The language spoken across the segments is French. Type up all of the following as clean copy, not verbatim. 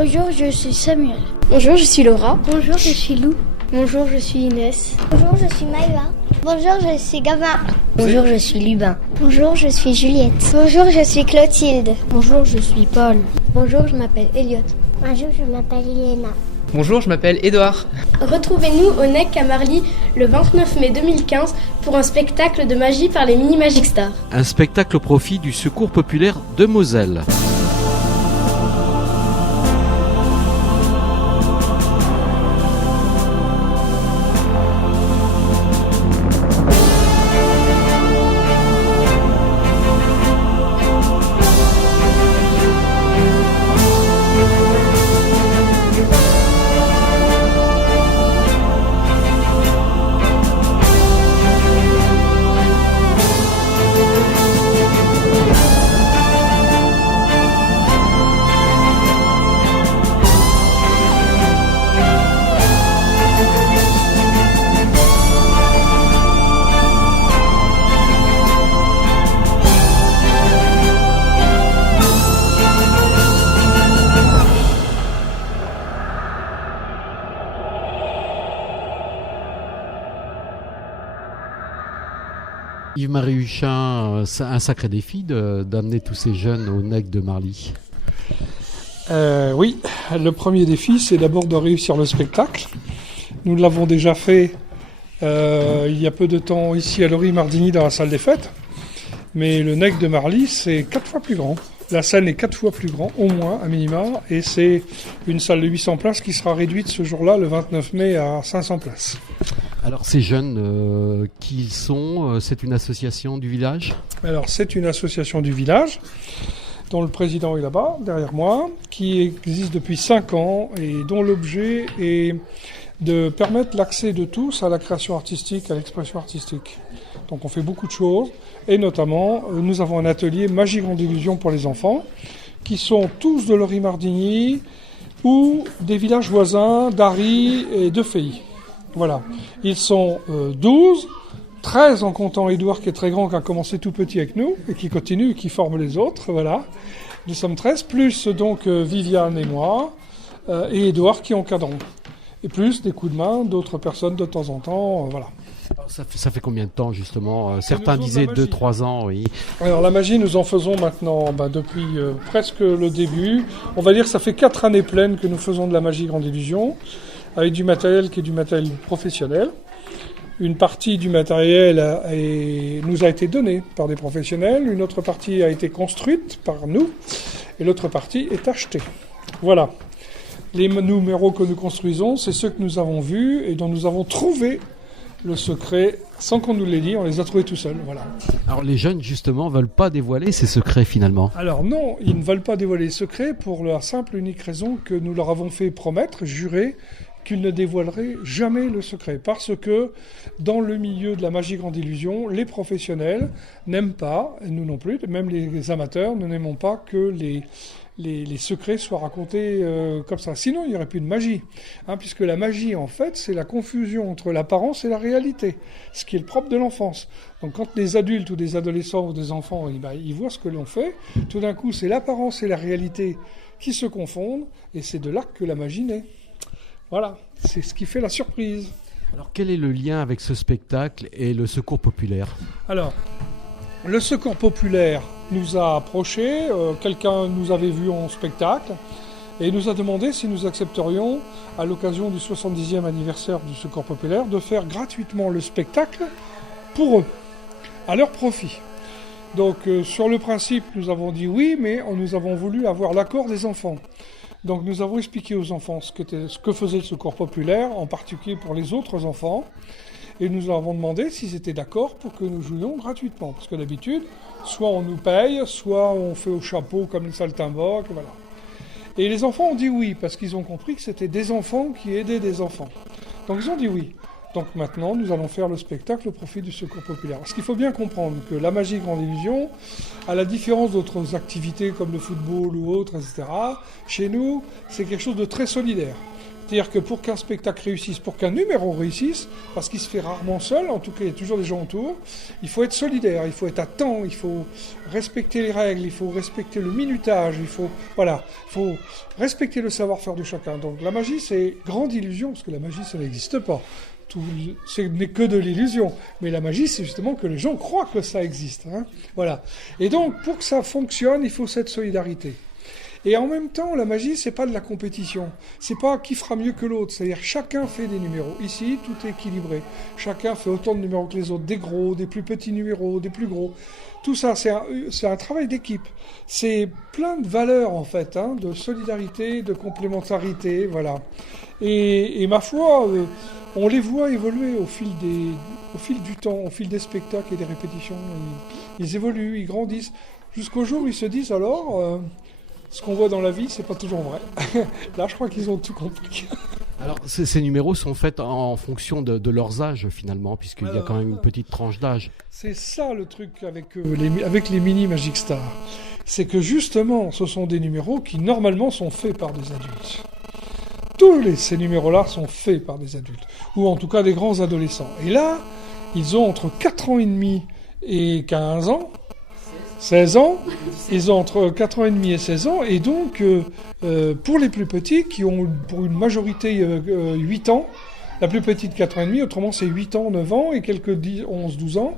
Bonjour, je suis Samuel. Bonjour, je suis Laura. Bonjour, je suis Lou. Bonjour, je suis Inès. Bonjour, je suis Maïva. Bonjour, je suis Gavin. Bonjour, je suis Lubin. Bonjour, je suis Juliette. Bonjour, je suis Clotilde. Bonjour, je suis Paul. Bonjour, je m'appelle Elliot. Bonjour, je m'appelle Elena. Bonjour, je m'appelle Édouard. Retrouvez-nous au NEC à Marly le 29 mai 2015 pour un spectacle de magie par les Mini Magic Stars. Un spectacle au profit du Secours populaire de Moselle. Yves-Marie Huchin, un sacré défi d'amener tous ces jeunes au NEC de Marly. Oui, le premier défi, c'est d'abord de réussir le spectacle. Nous l'avons déjà fait il y a peu de temps ici à Lory-Mardini dans la salle des fêtes. Mais le NEC de Marly, c'est 4 fois plus grand. La scène est 4 fois plus grand, au moins, à minima. Et c'est une salle de 800 places qui sera réduite ce jour-là, le 29 mai, à 500 places. Alors ces jeunes, qui ils sont, c'est une association du village ? Alors c'est une association du village, dont le président est là-bas, derrière moi, qui existe depuis 5 ans et dont l'objet est de permettre l'accès de tous à la création artistique, à l'expression artistique. Donc on fait beaucoup de choses, et notamment nous avons un atelier Magie Grande Illusion pour les enfants, qui sont tous de Lory-Mardini ou des villages voisins d'Arry et de Feilly. Voilà, ils sont 12, 13 en comptant Édouard qui est très grand, qui a commencé tout petit avec nous et qui continue, qui forme les autres, voilà. Nous sommes 13, plus donc Viviane et moi, et Édouard qui encadrons. Et plus des coups de main d'autres personnes de temps en temps, voilà. Alors ça fait combien de temps justement ? Certains disaient 2-3 ans, oui. Alors la magie, nous en faisons maintenant depuis presque le début. On va dire que ça fait 4 années pleines que nous faisons de la magie Grande Illusion, avec du matériel qui est du matériel professionnel. Une partie du matériel nous a été donnée par des professionnels, une autre partie a été construite par nous, et l'autre partie est achetée. Voilà. Les numéros que nous construisons, c'est ceux que nous avons vus et dont nous avons trouvé le secret, sans qu'on nous l'ait dit, on les a trouvés tout seuls. Voilà. Alors les jeunes, justement, veulent pas dévoiler ces secrets finalement ? Alors non, ils ne veulent pas dévoiler les secrets pour la simple et unique raison que nous leur avons fait promettre, jurer, qu'ils ne dévoileraient jamais le secret. Parce que dans le milieu de la magie Grande Illusion, les professionnels n'aiment pas, et nous non plus, même les amateurs, ne n'aimons pas que les secrets soient racontés comme ça. Sinon, il n'y aurait plus de magie. Puisque la magie, en fait, c'est la confusion entre l'apparence et la réalité. Ce qui est le propre de l'enfance. Donc quand des adultes ou des adolescents ou des enfants, ils voient ce que l'on fait, tout d'un coup, c'est l'apparence et la réalité qui se confondent, et c'est de là que la magie naît. Voilà, c'est ce qui fait la surprise. Alors quel est le lien avec ce spectacle et le Secours populaire ? Alors, le Secours populaire nous a approchés, quelqu'un nous avait vu en spectacle et nous a demandé si nous accepterions, à l'occasion du 70e anniversaire du Secours populaire, de faire gratuitement le spectacle pour eux, à leur profit. Donc sur le principe, nous avons dit oui, mais nous avons voulu avoir l'accord des enfants. Donc nous avons expliqué aux enfants ce que faisait le Secours populaire, en particulier pour les autres enfants, et nous leur avons demandé s'ils étaient d'accord pour que nous jouions gratuitement. Parce que d'habitude, soit on nous paye, soit on fait au chapeau comme les saltimbanques, voilà. Et les enfants ont dit oui, parce qu'ils ont compris que c'était des enfants qui aidaient des enfants. Donc ils ont dit oui. Donc maintenant, nous allons faire le spectacle au profit du Secours populaire. Parce qu'il faut bien comprendre que la magie Grande Illusion, à la différence d'autres activités comme le football ou autres, etc., chez nous, c'est quelque chose de très solidaire. C'est-à-dire que pour qu'un spectacle réussisse, pour qu'un numéro réussisse, parce qu'il se fait rarement seul, en tout cas il y a toujours des gens autour, il faut être solidaire, il faut être à temps, il faut respecter les règles, il faut respecter le minutage, il faut respecter le savoir-faire de chacun. Donc la magie, c'est grande illusion, parce que la magie, ça n'existe pas. Ce n'est que de l'illusion. Mais la magie, c'est justement que les gens croient que ça existe. Voilà. Et donc, pour que ça fonctionne, il faut cette solidarité. Et en même temps, la magie, c'est pas de la compétition. C'est pas qui fera mieux que l'autre. C'est-à-dire, chacun fait des numéros. Ici, tout est équilibré. Chacun fait autant de numéros que les autres. Des gros, des plus petits numéros, des plus gros. Tout ça, c'est un travail d'équipe. C'est plein de valeurs, en fait, de solidarité, de complémentarité, voilà. Et ma foi, on les voit évoluer au fil du temps, au fil des spectacles et des répétitions. Ils évoluent, ils grandissent, jusqu'au jour où ils se disent alors... ce qu'on voit dans la vie, c'est pas toujours vrai. Là, je crois qu'ils ont tout compris. Alors, ces numéros sont faits en fonction de leurs âges, finalement, puisqu'il y a quand même une petite tranche d'âge. C'est ça le truc avec les mini Magic Stars. C'est que justement, ce sont des numéros qui, normalement, sont faits par des adultes. Ces numéros-là sont faits par des adultes. Ou en tout cas, des grands adolescents. Et là, ils ont entre 4 ans et demi et 15 ans. 16 ans, ils ont entre 4 ans et demi et 16 ans, et donc pour les plus petits, qui ont pour une majorité 8 ans, la plus petite 4 ans et demi, autrement c'est 8 ans, 9 ans, et quelques 11, 12 ans,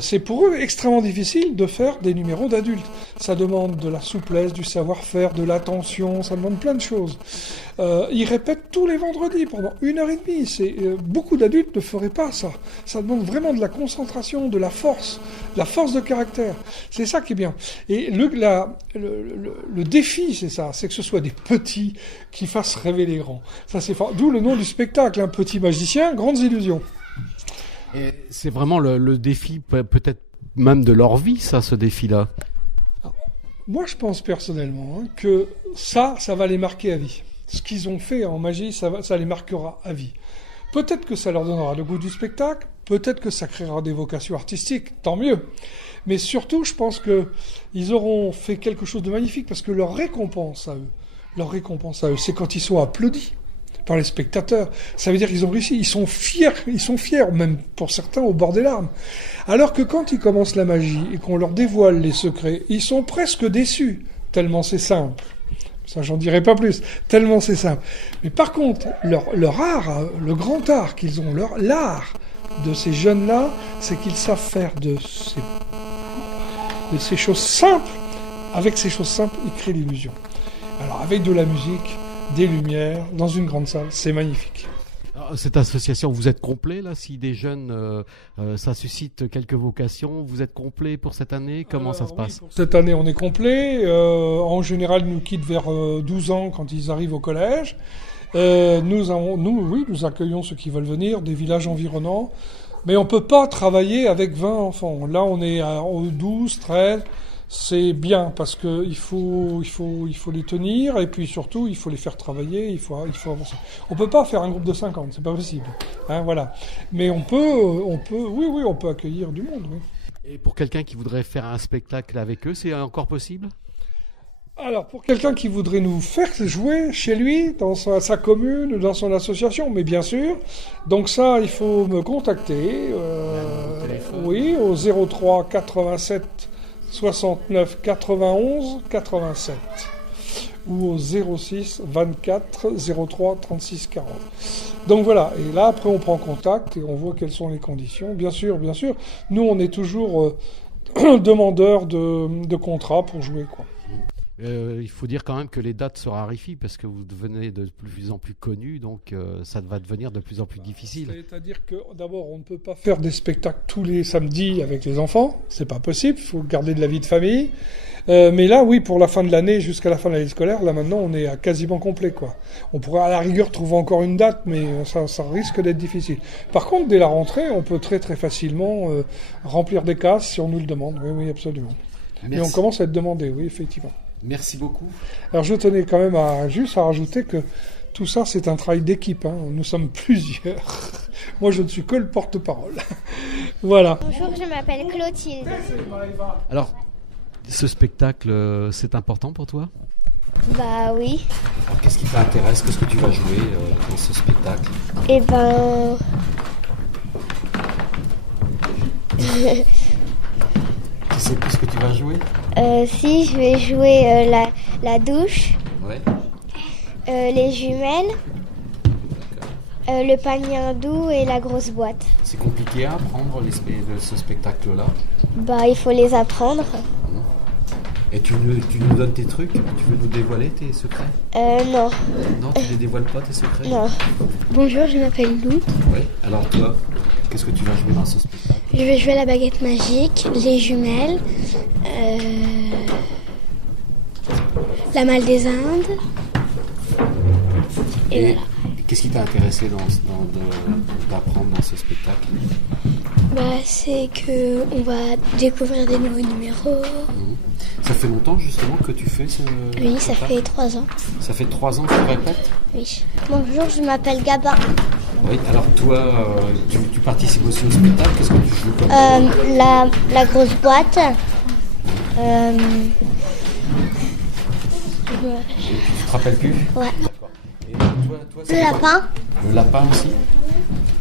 c'est pour eux extrêmement difficile de faire des numéros d'adultes. Ça demande de la souplesse, du savoir-faire, de l'attention, ça demande plein de choses. Ils répètent tous les vendredis pendant 1h30. Beaucoup d'adultes ne feraient pas ça. Ça demande vraiment de la concentration, de la force de caractère. C'est ça qui est bien. Et le défi, c'est ça, c'est que ce soit des petits qui fassent rêver les grands. Ça, c'est fort. D'où le nom du spectacle, un petit magicien, grandes illusions. Et c'est vraiment le défi, peut-être même de leur vie, ça, ce défi-là. Moi, je pense personnellement que ça va les marquer à vie. Ce qu'ils ont fait en magie, ça les marquera à vie. Peut-être que ça leur donnera le goût du spectacle, peut-être que ça créera des vocations artistiques, tant mieux. Mais surtout, je pense qu'ils auront fait quelque chose de magnifique, parce que leur récompense à eux, c'est quand ils sont applaudis par les spectateurs. Ça veut dire qu'ils ont réussi, ils sont fiers, même pour certains au bord des larmes. Alors que quand ils commencent la magie et qu'on leur dévoile les secrets, ils sont presque déçus, tellement c'est simple. Ça, j'en dirai pas plus, tellement c'est simple. Mais par contre, leur art, le grand art qu'ils ont, l'art de ces jeunes-là, c'est qu'ils savent faire de ces choses simples. Avec ces choses simples, ils créent l'illusion. Alors, avec de la musique, des lumières, dans une grande salle, c'est magnifique. Alors, cette association, vous êtes complet là? Si des jeunes, ça suscite quelques vocations, vous êtes complet pour cette année? Comment ça se passe? Cette année, on est complet. En général, ils nous quittent vers 12 ans quand ils arrivent au collège. Nous accueillons ceux qui veulent venir, des villages environnants. Mais on peut pas travailler avec 20 enfants. Là, on est à 12, 13... C'est bien parce que il faut les tenir, et puis surtout il faut les faire travailler, il faut avancer. On peut pas faire un groupe de 50, c'est pas possible. Voilà. Mais on peut accueillir du monde. Oui. Et pour quelqu'un qui voudrait faire un spectacle avec eux, c'est encore possible? Alors, pour quelqu'un qui voudrait nous faire jouer chez lui, dans sa commune, dans son association, mais bien sûr. Donc ça, il faut me contacter. Au 03 87 69 91 87 ou au 06 24 03 36 40. Donc voilà, et là après on prend contact et on voit quelles sont les conditions. Bien sûr, nous on est toujours demandeurs de contrats pour jouer, quoi. Il faut dire quand même que les dates se raréfient parce que vous devenez de plus en plus connus, donc ça va devenir de plus en plus difficile. C'est-à-dire que d'abord on ne peut pas faire des spectacles tous les samedis avec les enfants, c'est pas possible, il faut garder de la vie de famille. Mais là oui, pour la fin de l'année, jusqu'à la fin de l'année scolaire, là maintenant on est à quasiment complet, quoi. On pourrait à la rigueur trouver encore une date, mais ça risque d'être difficile. Par contre, dès la rentrée, on peut très très facilement remplir des cases si on nous le demande. Oui, absolument. Merci. Et on commence à être demandé, oui, effectivement. Merci beaucoup. Alors je tenais quand même à rajouter que tout ça c'est un travail d'équipe. Nous sommes plusieurs. Moi je ne suis que le porte-parole. Voilà. Bonjour, je m'appelle Clotilde. Alors, ce spectacle, c'est important pour toi? Bah oui. Alors, qu'est-ce qui t'intéresse? Qu'est-ce que tu vas jouer dans ce spectacle? Et ben... Tu sais plus ce que tu vas jouer? Si, je vais jouer la douche, Ouais. les jumelles, le panier hindou et la grosse boîte. C'est compliqué à apprendre ce spectacle-là? Bah, il faut les apprendre. Et tu nous donnes tes trucs? Tu veux nous dévoiler tes secrets? Non. Non, tu les dévoiles pas, tes secrets? Non. Bonjour, je m'appelle Lou. Oui. Alors toi, qu'est-ce que tu vas jouer dans ce spectacle? Je vais jouer la baguette magique, les jumelles, la malle des Indes. Et voilà. Qu'est-ce qui t'a intéressé d'apprendre dans ce spectacle? Bah, c'est que on va découvrir des nouveaux numéros. Ça fait longtemps justement que tu fais ce Oui, ça spectacle? fait 3 ans. Ça fait 3 ans que tu répètes? Oui. Bonjour, je m'appelle Gabin. Oui. Alors toi, tu participes aussi au spectacle. Qu'est-ce que tu joues comme La grosse boîte. Tu te rappelles plus? Ouais. D'accord. Et toi, ça Le fait quoi? lapin. Le lapin aussi.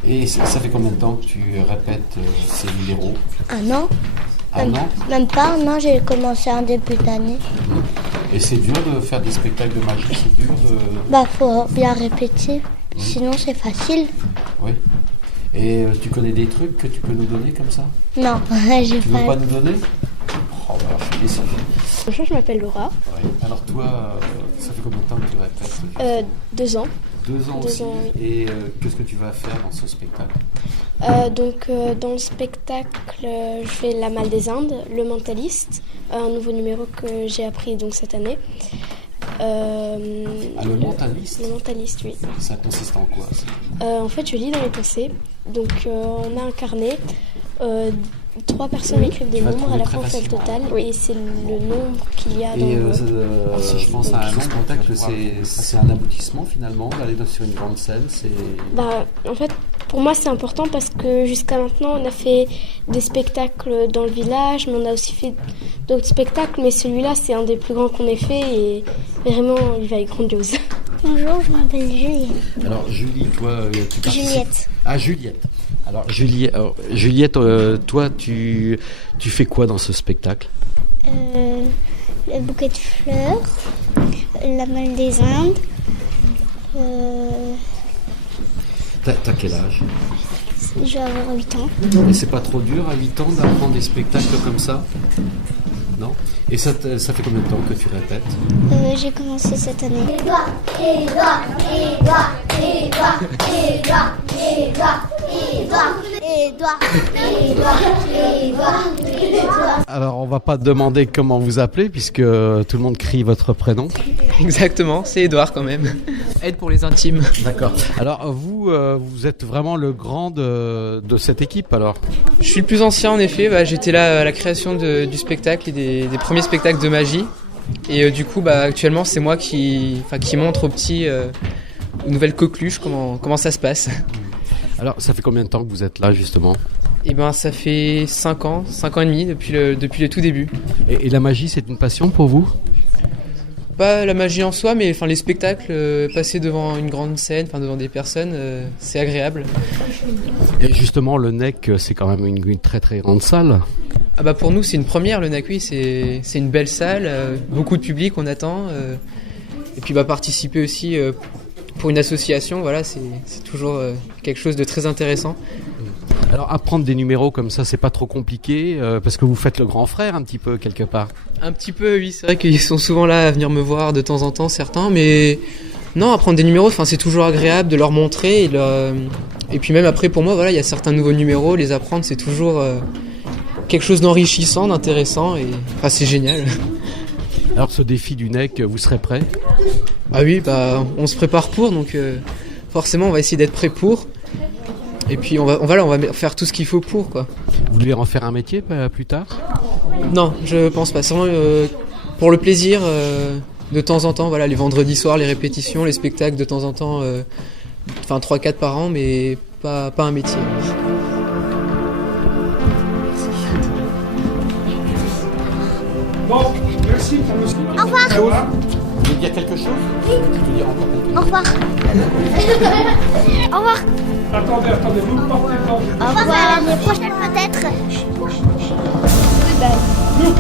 Et ça fait combien de temps que tu répètes ces numéros? Un an. Un an? Même pas un an, j'ai commencé en début d'année. Et c'est dur de faire des spectacles de magie? C'est dur de... Bah, faut bien répéter. Sinon, c'est facile. Oui. Et tu connais des trucs que tu peux nous donner comme ça? Non, j'ai Tu veux pas pas. nous donner? Oh bah je suis déçu. Bonjour, je m'appelle Laura. Ouais. Alors toi, ça fait combien de temps que tu répètes? 2 ans. 2 ans 2 aussi. ans, oui. Et qu'est-ce que tu vas faire dans ce spectacle? Dans le spectacle, je fais la malle des Indes, le mentaliste, un nouveau numéro que j'ai appris donc cette année. Le mentaliste? Le mentaliste, oui. Ça consiste en quoi ça? En fait, je lis dans les pensées. Donc, on a un carnet. 3 personnes écrivent des Tu vas nombres, trouver à la très fois on fait le facilement. total. Oui, et c'est le nombre qu'il y a dans Et le... je pense à un autre spectacle, c'est un aboutissement finalement d'aller sur une grande scène. Bah, en fait, pour moi, c'est important parce que jusqu'à maintenant, on a fait des spectacles dans le village, mais on a aussi fait d'autres spectacles. Mais celui-là, c'est un des plus grands qu'on ait fait et vraiment, il va être grandiose. Bonjour, je m'appelle Juliette. Alors Julie, toi, tu participes... Juliette. Ah, Juliette. Alors Juliette, toi, tu fais quoi dans ce spectacle? Le bouquet de fleurs, la malle des Indes. T'as quel âge? Je vais avoir 8 ans. Et c'est pas trop dur à 8 ans d'apprendre des spectacles comme ça? Non? Et ça fait combien de temps que tu répètes? J'ai commencé cette année. Alors on va pas te demander comment vous appelez puisque tout le monde crie votre prénom. Exactement, c'est Edouard quand même. Aide pour les intimes. D'accord. Alors vous êtes vraiment le grand de cette équipe alors? Je suis le plus ancien en effet, j'étais là à la création du spectacle et des premiers spectacles de magie. Et du coup, actuellement, c'est moi qui montre aux petits, aux nouvelles coqueluches, comment ça se passe. Alors, ça fait combien de temps que vous êtes là, justement? Et ça fait 5 ans et demi, depuis le tout début. Et la magie, c'est une passion pour vous? Pas la magie en soi, mais les spectacles, passer devant une grande scène, devant des personnes, c'est agréable. Et justement, le NEC, c'est quand même une très très grande salle. Pour nous, c'est une première, le NEC, oui, c'est une belle salle, beaucoup de public, on attend. Et puis participer aussi pour une association, voilà, c'est toujours quelque chose de très intéressant. Alors apprendre des numéros comme ça, c'est pas trop compliqué parce que vous faites le grand frère un petit peu quelque part. Un petit peu, oui, c'est vrai qu'ils sont souvent là à venir me voir de temps en temps, certains, mais non, apprendre des numéros, c'est toujours agréable de leur montrer et puis même après pour moi, voilà, il y a certains nouveaux numéros, les apprendre, c'est toujours quelque chose d'enrichissant, d'intéressant et c'est génial. Alors ce défi du NEC, vous serez prêt? Ah oui, on se prépare pour, donc forcément on va essayer d'être prêt pour. Et puis on va faire tout ce qu'il faut pour, quoi. Vous voulez en faire un métier plus tard? Non, je pense pas. C'est vraiment pour le plaisir, de temps en temps, voilà, les vendredis soirs, les répétitions, les spectacles de temps en temps, 3-4 par an, mais pas un métier. Bon, merci pour le... Au revoir. veux dire quelque chose? Tu veux dire encore quelque chose? Au revoir. Au revoir. Attendez, vous partez quand? Au revoir. À l'année prochaine peut-être. Nous